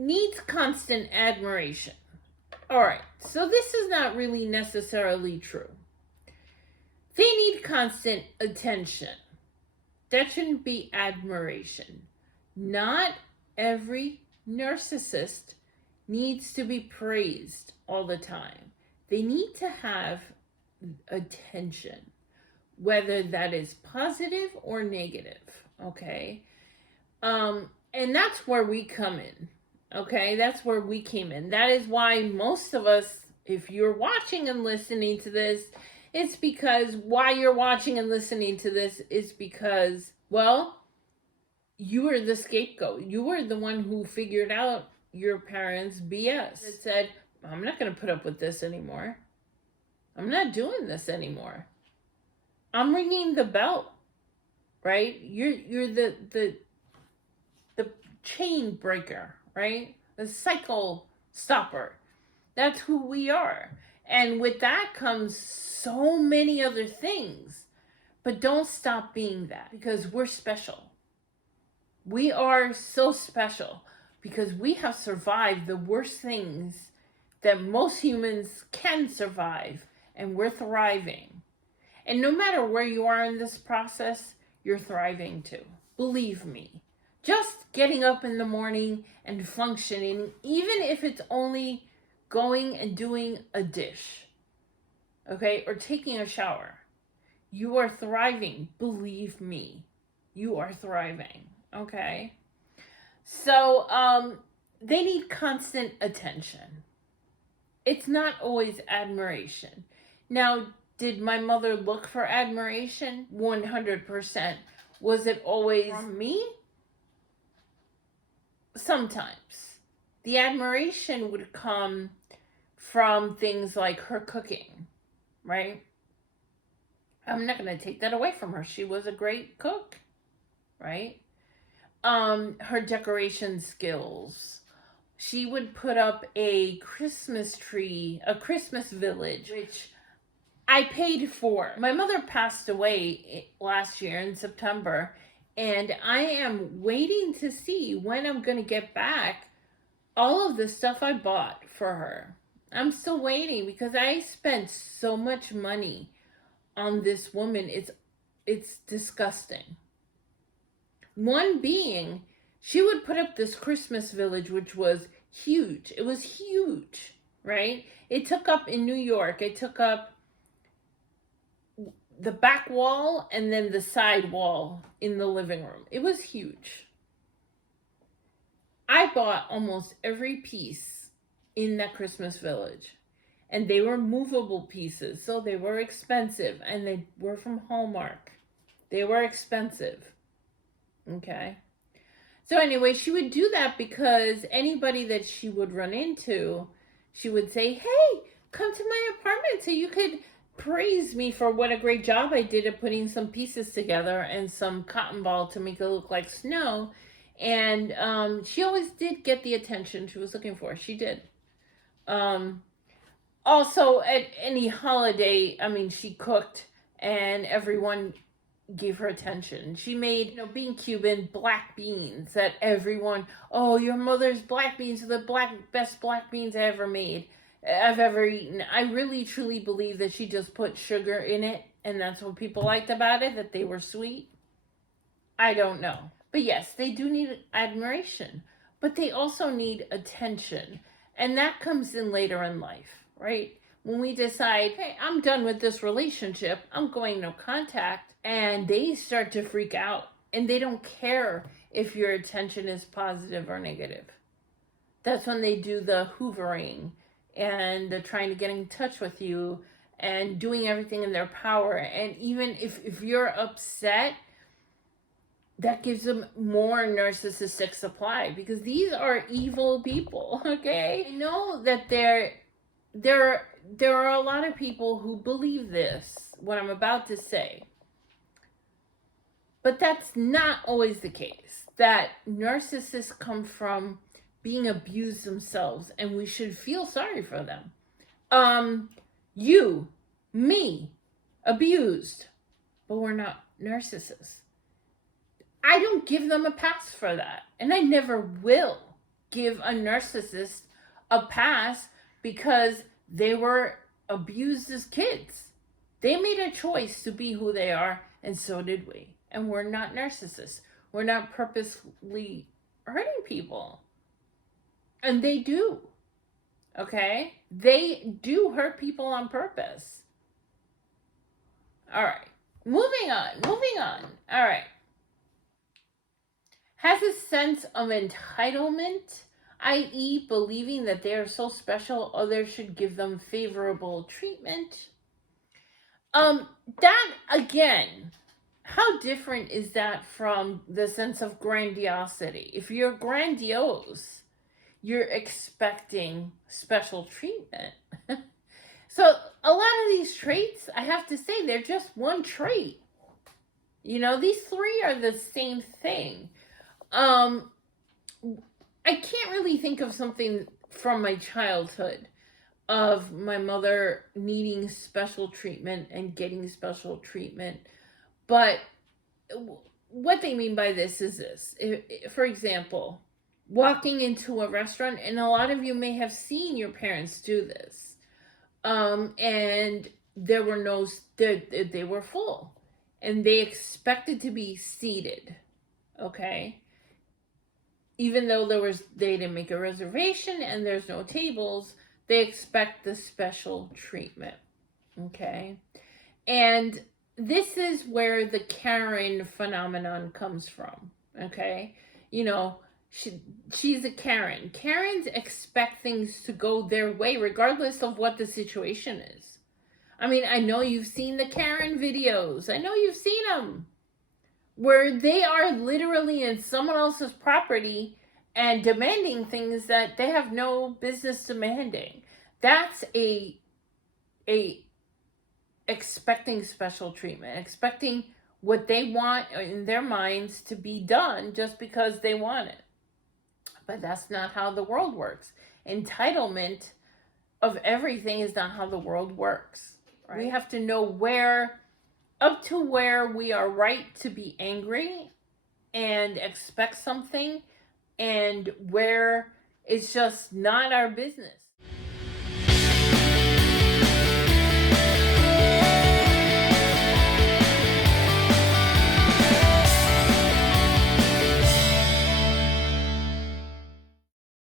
needs constant admiration. All right, so this is not really necessarily true. They need constant attention. That shouldn't be admiration. Not every narcissist needs to be praised all the time. They need to have attention, whether that is positive or negative, okay? And that's where we come in, okay? That's where we came in. That is why most of us, if you're watching and listening to this, it's because why you're watching and listening to this is because, well, you were the scapegoat. You were the one who figured out your parents' BS. It said, I'm not going to put up with this anymore. I'm not doing this anymore. I'm ringing the bell, right? You're the chain breaker, right? The cycle stopper. That's who we are. And with that comes so many other things. But don't stop being that, because we're special. We are so special because we have survived the worst things that most humans can survive, and we're thriving. And no matter where you are in this process, you're thriving too. Believe me. Just getting up in the morning and functioning, even if it's only going and doing a dish, okay, or taking a shower, you are thriving. Believe me, you are thriving, okay? So they need constant attention. It's not always admiration. Now, did my mother look for admiration? 100%. Was it always from me? Sometimes. The admiration would come from things like her cooking, right? I'm not going to take that away from her. She was a great cook, right? Her decoration skills. She would put up a Christmas tree, a Christmas village, which I paid for. My mother passed away last year in September, and I am waiting to see when I'm going to get back all of the stuff I bought for her. I'm still waiting because I spent so much money on this woman. It's disgusting. One being, she would put up this Christmas village, which was huge. It was huge, right? It took up in New York, it took up the back wall and then the side wall in the living room. It was huge. I bought almost every piece in that Christmas village, and they were movable pieces, so they were expensive, and they were from Hallmark. They were expensive, okay? So anyway, she would do that because anybody that she would run into, she would say, hey, come to my apartment so you could praise me for what a great job I did at putting some pieces together and some cotton ball to make it look like snow. And she always did get the attention she was looking for. She did. Also, at any holiday, I mean, she cooked and everyone gave her attention. She made, being Cuban, black beans that everyone, oh, your mother's black beans are the best black beans I've ever eaten. I really truly believe that she just put sugar in it, and that's what people liked about it, that they were sweet. I don't know. But yes, they do need admiration, but they also need attention. And that comes in later in life, right? When we decide, hey, I'm done with this relationship, I'm going no contact, and they start to freak out, and they don't care if your attention is positive or negative. That's when they do the hoovering, and they're trying to get in touch with you, and doing everything in their power. And even if you're upset, that gives them more narcissistic supply, because these are evil people, okay? I know that there are a lot of people who believe this, what I'm about to say. But that's not always the case. That narcissists come from being abused themselves, and we should feel sorry for them. You, me, abused, but we're not narcissists. I don't give them a pass for that, and I never will. give a narcissist a pass because they were abused as kids. They made a choice to be who they are, and so did we. And we're not narcissists. We're not purposely hurting people. And they do. Okay? They do hurt people on purpose. All right. Moving on. All right. Has a sense of entitlement, i.e., believing that they are so special others should give them favorable treatment. That, again, how different is that from the sense of grandiosity? If you're grandiose, you're expecting special treatment. So a lot of these traits, I have to say, they're just one trait. These three are the same thing. I can't really think of something from my childhood of my mother needing special treatment and getting special treatment. But what they mean by this is this. For example, walking into a restaurant, and a lot of you may have seen your parents do this, and there were they were full, and they expected to be seated, okay? Even though they didn't make a reservation and there's no tables, they expect the special treatment, okay? And this is where the Karen phenomenon comes from, okay? She's a Karen. Karens expect things to go their way regardless of what the situation is. I mean, I know you've seen the Karen videos. I know you've seen them, where they are literally in someone else's property and demanding things that they have no business demanding. That's a expecting special treatment, expecting what they want in their minds to be done just because they want it. But that's not how the world works. Entitlement of everything is not how the world works. Right? We have to know up to where we are right to be angry and expect something, and where it's just not our business.